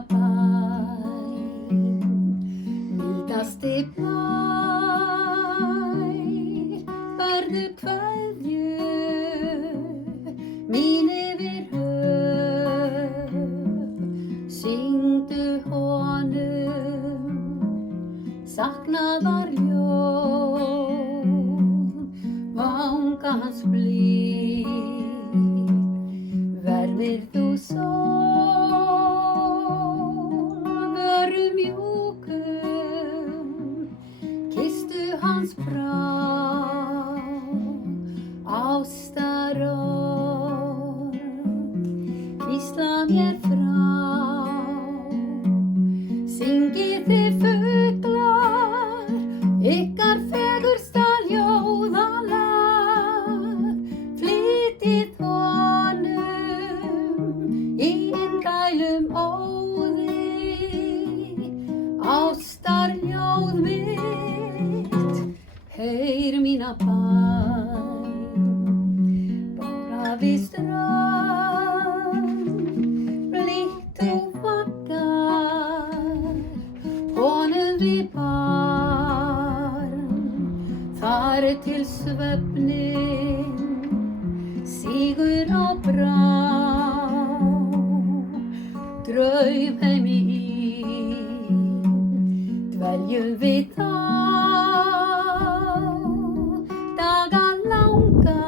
mína bæn, mildasti bær, berðu kveðju mín yfir höf, syngdu honum saknaðar ljóð, vanga hans blíð, verðir þú sól, vöru mjúkum, kysstu hans brá, ástarorð, hvísla mér frá, syngið þið fuglar, ykkar fegursta ljóðalag, flytjið honum í indælum óði, ástarljóð mitt, heyr mína bæn, bára við strönd, blítt þú vaggar, honum við barm, þar til svefninn sígur á brá, draumheimi í, dveljum við þá, daga langa,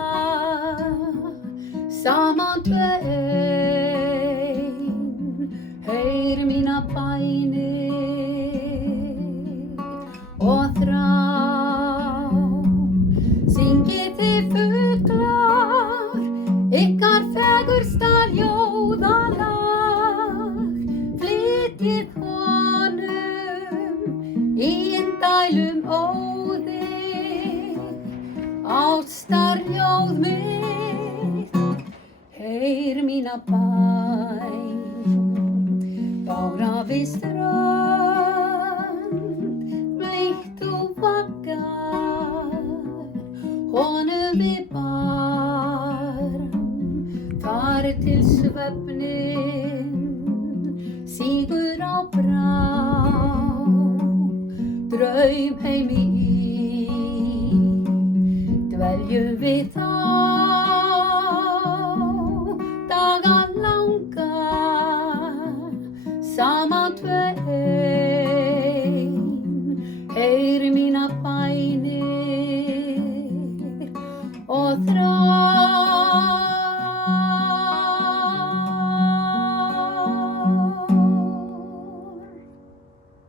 saman tveim, heyr mína bænir og þrá, syngið þið fuglar, ykkar fegursta ljóðalag, flytjið honum í indælum óði, ástarljóð mitt, heyr mína bæn, bára við strönd, blítt þú vaggar, honum við barm, þar til svefninn sígur á brá, draumheimi í, dveljum við þá.